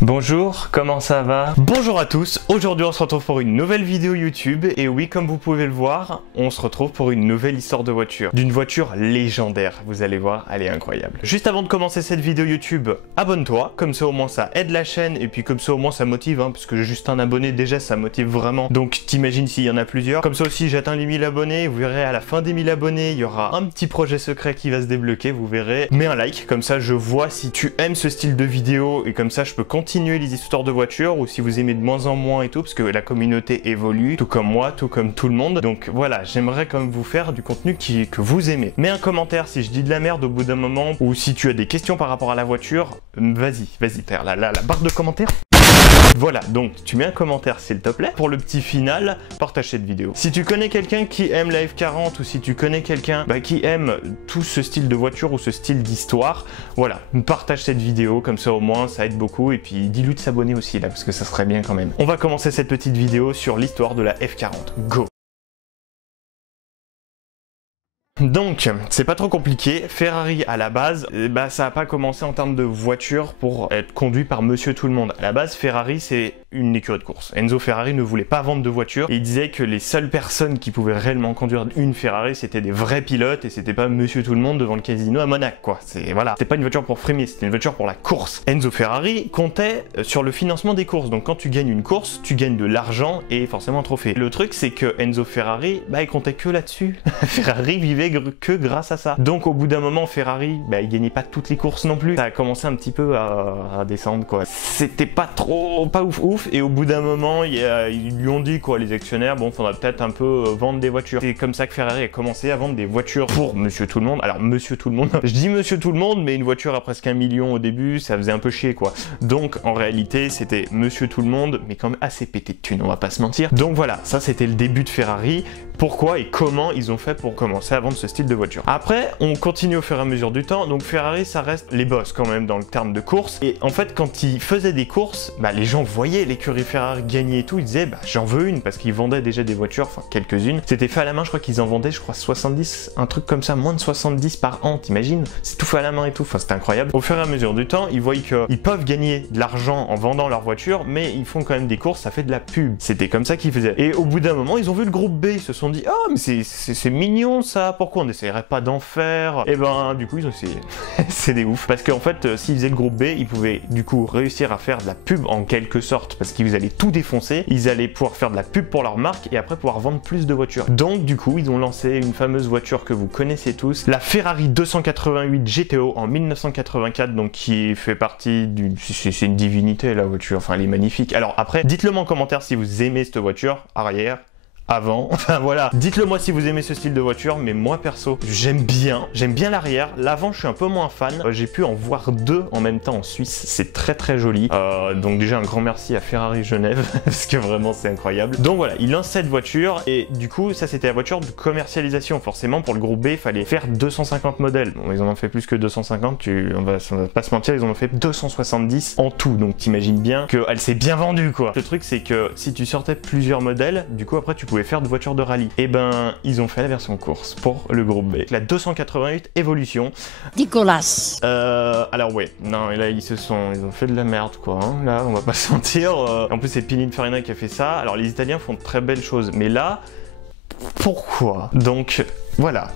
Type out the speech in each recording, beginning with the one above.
Bonjour, comment ça va? Bonjour à tous, aujourd'hui on se retrouve pour une nouvelle vidéo YouTube et oui, comme vous pouvez le voir, on se retrouve pour une nouvelle histoire de voiture. D'une voiture légendaire, vous allez voir, elle est incroyable. Juste avant de commencer cette vidéo YouTube, abonne-toi, comme ça au moins ça aide la chaîne et puis comme ça au moins ça motive, parce que juste un abonné déjà ça motive vraiment. Donc t'imagines s'il y en a plusieurs. Comme ça aussi j'atteins les 1000 abonnés, vous verrez à la fin des 1000 abonnés, il y aura un petit projet secret qui va se débloquer, vous verrez. Mets un like, comme ça je vois si tu aimes ce style de vidéo et comme ça je peux continuer les histoires de voitures ou si vous aimez de moins en moins et tout parce que la communauté évolue, tout comme moi, tout comme tout le monde. Donc voilà, j'aimerais quand même vous faire du contenu que vous aimez. Mets un commentaire si je dis de la merde au bout d'un moment ou si tu as des questions par rapport à la voiture, vas-y, terre, la barre de commentaires. Voilà, donc tu mets un commentaire s'il te plaît. Pour le petit final, partage cette vidéo. Si tu connais quelqu'un qui aime la F40 ou si tu connais quelqu'un qui aime tout ce style de voiture ou ce style d'histoire, voilà, partage cette vidéo, comme ça au moins ça aide beaucoup et puis dis-lui de s'abonner aussi là parce que ça serait bien quand même. On va commencer cette petite vidéo sur l'histoire de la F40. Go! Donc, c'est pas trop compliqué, Ferrari à la base, ça a pas commencé en termes de voiture pour être conduit par Monsieur Tout-le-Monde. À la base, Ferrari c'est une écurie de course. Enzo Ferrari ne voulait pas vendre de voiture et il disait que les seules personnes qui pouvaient réellement conduire une Ferrari c'était des vrais pilotes et c'était pas Monsieur Tout-le-Monde devant le casino à Monaco quoi. Voilà, c'était pas une voiture pour frémir, c'était une voiture pour la course. Enzo Ferrari comptait sur le financement des courses, donc quand tu gagnes une course, tu gagnes de l'argent et forcément un trophée. Le truc c'est que Enzo Ferrari, il comptait que là-dessus. Ferrari vivait que grâce à ça. Donc au bout d'un moment, Ferrari, il gagnait pas toutes les courses non plus. Ça a commencé un petit peu à descendre quoi. C'était pas ouf. Et au bout d'un moment, ils lui ont dit quoi, les actionnaires, bon, faudra peut-être un peu vendre des voitures. C'est comme ça que Ferrari a commencé à vendre des voitures pour Monsieur Tout le Monde. Alors Monsieur Tout le Monde, je dis Monsieur Tout le Monde, mais une voiture à presque 1 million au début, ça faisait un peu chier quoi. Donc en réalité, c'était Monsieur Tout le Monde, mais quand même assez pété de thunes, on va pas se mentir. Donc voilà, ça c'était le début de Ferrari. Pourquoi et comment ils ont fait pour commencer à vendre ce style de voiture. Après, on continue au fur et à mesure du temps, donc Ferrari, ça reste les boss quand même dans le terme de course. Et en fait, quand ils faisaient des courses, les gens voyaient l'écurie Ferrari gagner et tout, ils disaient, j'en veux une, parce qu'ils vendaient déjà des voitures, enfin quelques-unes. C'était fait à la main, je crois qu'ils en vendaient, 70, un truc comme ça, moins de 70 par an, t'imagines? C'est tout fait à la main et tout, enfin c'était incroyable. Au fur et à mesure du temps, ils voient qu'ils peuvent gagner de l'argent en vendant leur voiture, mais ils font quand même des courses, ça fait de la pub. C'était comme ça qu'ils faisaient. Et au bout d'un moment, ils ont vu le groupe B, ils se sont dit, oh, mais c'est mignon ça, pourquoi on n'essayerait pas d'en faire? Et du coup, ils ont essayé. C'est des ouf. Parce qu'en fait, s'ils faisaient le groupe B, ils pouvaient du coup réussir à faire de la pub en quelque sorte, parce qu'ils allaient tout défoncer, ils allaient pouvoir faire de la pub pour leur marque et après pouvoir vendre plus de voitures. Donc du coup, ils ont lancé une fameuse voiture que vous connaissez tous, la Ferrari 288 GTO en 1984, donc qui fait partie du... C'est une divinité la voiture, enfin elle est magnifique. Alors après, dites-le moi en commentaire si vous aimez cette voiture, arrière, avant, enfin voilà, dites-le moi si vous aimez ce style de voiture, mais moi perso, j'aime bien l'arrière, l'avant je suis un peu moins fan, j'ai pu en voir deux en même temps en Suisse, c'est très joli, donc déjà un grand merci à Ferrari Genève, parce que vraiment c'est incroyable. Donc voilà, il lance cette voiture, et du coup ça c'était la voiture de commercialisation, forcément pour le groupe B il fallait faire 250 modèles, bon ils en ont fait plus que 250, on va pas se mentir, ils en ont fait 270 en tout, donc t'imagines bien qu'elle s'est bien vendue quoi. Le truc c'est que si tu sortais plusieurs modèles, du coup après tu pouvais faire de voitures de rallye. Et ils ont fait la version course pour le groupe B. La 288 Evolution. Nicolas. Alors ouais, non, et là ils ont fait de la merde quoi. Là, on va pas se mentir. En plus c'est Pininfarina qui a fait ça. Alors les Italiens font de très belles choses, mais là, pourquoi? Donc voilà,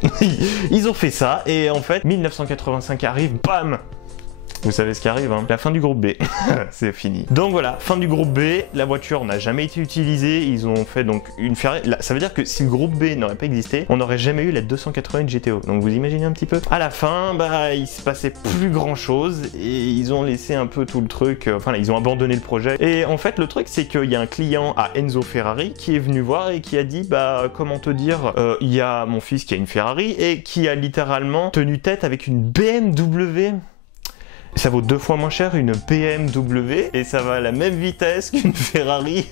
ils ont fait ça et en fait 1985 arrive, bam. Vous savez ce qui arrive, la fin du groupe B, c'est fini. Donc voilà, fin du groupe B, la voiture n'a jamais été utilisée, ils ont fait donc une Ferrari, ça veut dire que si le groupe B n'aurait pas existé, on n'aurait jamais eu la 280 GTO, donc vous imaginez un petit peu. À la fin, il se passait plus grand chose, et ils ont laissé un peu tout le truc, ils ont abandonné le projet. Et en fait, le truc c'est qu'il y a un client à Enzo Ferrari qui est venu voir et qui a dit, comment te dire, il y a mon fils qui a une Ferrari, et qui a littéralement tenu tête avec une BMW. Ça vaut 2 fois moins cher une BMW et ça va à la même vitesse qu'une Ferrari.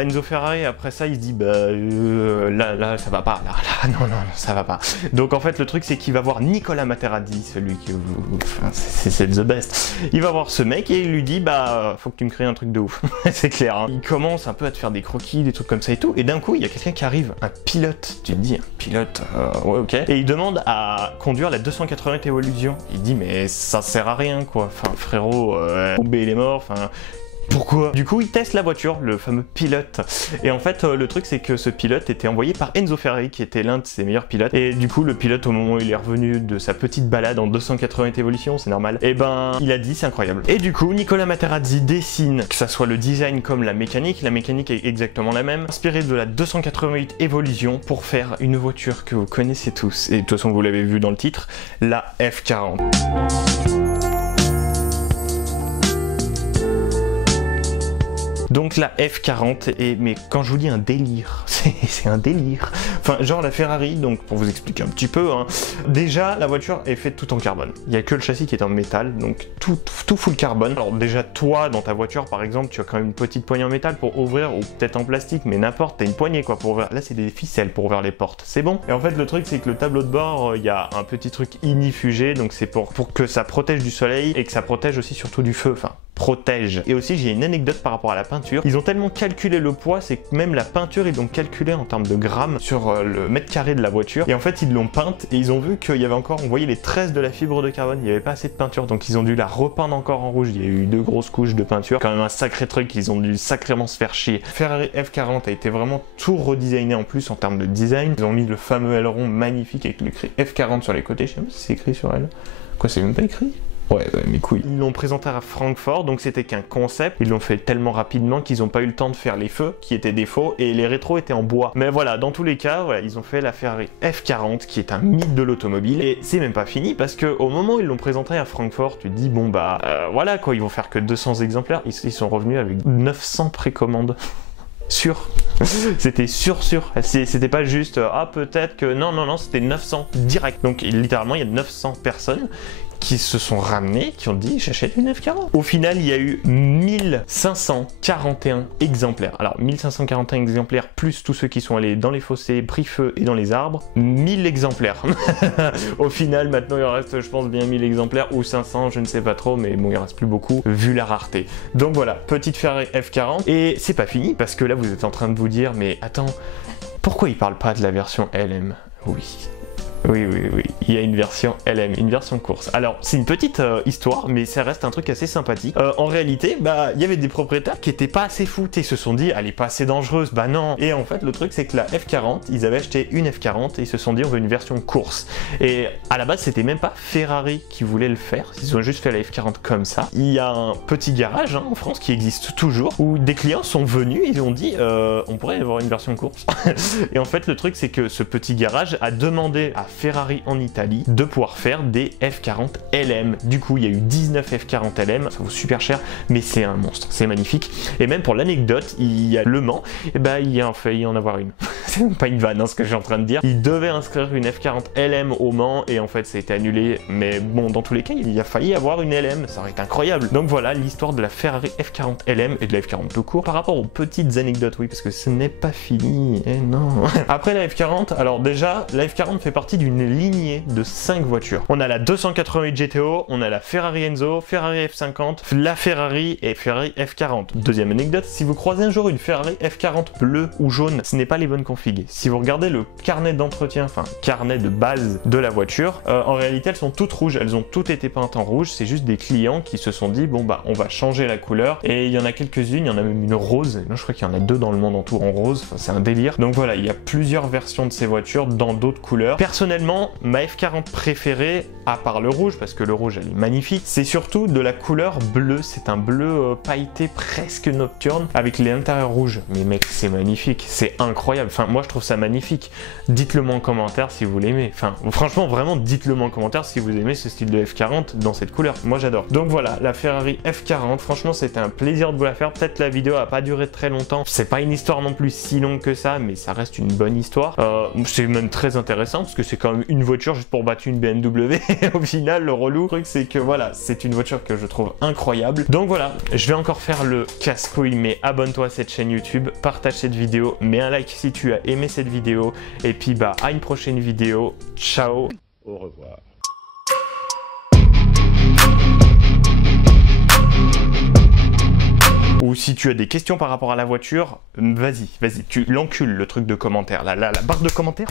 Enzo Ferrari après ça il se dit là ça va pas, là non ça va pas. Donc en fait le truc c'est qu'il va voir Nicolas Materazzi, celui qui c'est the best. Il va voir ce mec et il lui dit faut que tu me crées un truc de ouf. C'est clair hein. Il commence un peu à te faire des croquis, des trucs comme ça et tout, et d'un coup il y a quelqu'un qui arrive, un pilote. Tu te dis un pilote, ouais ok. Et il demande à conduire la 288 Evolution. Il dit mais ça sert à rien rien quoi. Enfin frérot, Roubaix il est mort, enfin... Pourquoi? Du coup, il teste la voiture, le fameux pilote. Et en fait, le truc, c'est que ce pilote était envoyé par Enzo Ferrari, qui était l'un de ses meilleurs pilotes. Et du coup, le pilote, au moment où il est revenu de sa petite balade en 280 évolutions, c'est normal, et ben, il a dit, c'est incroyable. Et du coup, Nicola Materazzi dessine, que ça soit le design comme la mécanique est exactement la même, inspiré de la 288 évolution pour faire une voiture que vous connaissez tous. Et de toute façon, vous l'avez vu dans le titre, la F40. Donc la F40 est, mais quand je vous dis un délire, c'est un délire. Enfin, genre la Ferrari, donc pour vous expliquer un petit peu, hein, déjà la voiture est faite tout en carbone. Il n'y a que le châssis qui est en métal, donc tout full carbone. Alors déjà toi, dans ta voiture par exemple, tu as quand même une petite poignée en métal pour ouvrir, ou peut-être en plastique, mais n'importe, t'as une poignée quoi pour ouvrir. Là c'est des ficelles pour ouvrir les portes, c'est bon. Et en fait le truc c'est que le tableau de bord, il y a un petit truc inifugé, donc c'est pour que ça protège du soleil et que ça protège aussi surtout du feu, enfin protège. Et aussi j'ai une anecdote par rapport à la peinture. Ils ont tellement calculé le poids, c'est que même la peinture ils l'ont calculé en termes de grammes sur le mètre carré de la voiture. Et en fait ils l'ont peinte et ils ont vu qu'il y avait encore, on voyait les tresses de la fibre de carbone, il n'y avait pas assez de peinture, donc ils ont dû la repeindre encore en rouge. Il y a eu 2 grosses couches de peinture, quand même un sacré truc, ils ont dû sacrément se faire chier. Ferrari F40 a été vraiment tout redesigné en plus en termes de design. Ils ont mis le fameux aileron magnifique avec l'écrit F40 sur les côtés, je sais même si c'est écrit sur elle. Quoi, c'est même pas écrit? Ouais, mes couilles. Ils l'ont présenté à Francfort, donc c'était qu'un concept. Ils l'ont fait tellement rapidement qu'ils n'ont pas eu le temps de faire les feux, qui étaient des faux, et les rétros étaient en bois. Mais voilà, dans tous les cas, voilà, ils ont fait la Ferrari F40, qui est un mythe de l'automobile. Et c'est même pas fini, parce que au moment où ils l'ont présenté à Francfort, tu te dis, bon bah, voilà quoi, ils vont faire que 200 exemplaires. Ils sont revenus avec 900 précommandes. Sûr. C'était sûr. C'était pas juste, ah peut-être que... Non, c'était 900 direct. Donc littéralement, il y a 900 personnes qui se sont ramenés, qui ont dit j'achète une F40. Au final, il y a eu 1541 exemplaires. Alors 1541 exemplaires plus tous ceux qui sont allés dans les fossés, pris feu et dans les arbres, 1000 exemplaires. Au final, maintenant il en reste je pense bien 1000 exemplaires ou 500, je ne sais pas trop, mais bon il en reste plus beaucoup vu la rareté. Donc voilà, petite Ferrari F40 et c'est pas fini parce que là vous êtes en train de vous dire mais attends, pourquoi il parle pas de la version LM? Oui, il y a une version LM, une version course. Alors, c'est une petite histoire, mais ça reste un truc assez sympathique. En réalité, bah, il y avait des propriétaires qui étaient pas assez fous, ils se sont dit, elle est pas assez dangereuse, bah non. Et en fait, le truc, c'est que la F40, ils avaient acheté une F40 et ils se sont dit, on veut une version course. Et à la base, c'était même pas Ferrari qui voulait le faire, ils ont juste fait la F40 comme ça. Il y a un petit garage en France qui existe toujours, où des clients sont venus et ils ont dit, on pourrait avoir une version course. Et en fait, le truc, c'est que ce petit garage a demandé à Ferrari en Italie de pouvoir faire des F40 LM. Du coup, il y a eu 19 F40 LM, ça vaut super cher, mais c'est un monstre, c'est magnifique. Et même pour l'anecdote, il y a Le Mans, et bah il y a failli en avoir une. C'est même pas une vanne hein, ce que je suis en train de dire. Il devait inscrire une F40 LM au Mans et en fait ça a été annulé. Mais bon, dans tous les cas, il a failli avoir une LM, ça aurait été incroyable. Donc voilà l'histoire de la Ferrari F40 LM et de la F40 tout court. Par rapport aux petites anecdotes, oui, parce que ce n'est pas fini. Eh non. Après la F40, alors déjà, la F40 fait partie d'une lignée de 5 voitures. On a la 288 GTO, on a la Ferrari Enzo, Ferrari F50, la Ferrari et Ferrari F40. Deuxième anecdote, si vous croisez un jour une Ferrari F40 bleue ou jaune, ce n'est pas les bonnes configs. Si vous regardez le carnet d'entretien, enfin carnet de base de la voiture, en réalité elles sont toutes rouges, elles ont toutes été peintes en rouge, c'est juste des clients qui se sont dit bon bah on va changer la couleur et il y en a quelques-unes, il y en a même une rose, non, je crois qu'il y en a 2 dans le monde en tout en rose, enfin, c'est un délire. Donc voilà, il y a plusieurs versions de ces voitures dans d'autres couleurs. Personnellement, ma F40 préférée, à part le rouge, parce que le rouge elle est magnifique, c'est surtout de la couleur bleue, c'est un bleu pailleté presque nocturne avec les intérieurs rouges. Mais mec, c'est magnifique, c'est incroyable, enfin moi je trouve ça magnifique. Dites-le moi en commentaire si vous l'aimez, enfin franchement vraiment dites-le moi en commentaire si vous aimez ce style de F40 dans cette couleur, moi j'adore. Donc voilà, la Ferrari F40, franchement c'était un plaisir de vous la faire, peut-être la vidéo a pas duré très longtemps, c'est pas une histoire non plus si longue que ça, mais ça reste une bonne histoire, c'est même très intéressant parce que c'est quand même une voiture juste pour battre une BMW. Au final le relou truc c'est que voilà, c'est une voiture que je trouve incroyable. Donc voilà, je vais encore faire le casse-couille, mais abonne-toi à cette chaîne YouTube, partage cette vidéo, mets un like si tu as aimé cette vidéo et puis bah à une prochaine vidéo, ciao, au revoir. Ou si tu as des questions par rapport à la voiture, vas-y, tu l'encules le truc de commentaires, la barre de commentaires.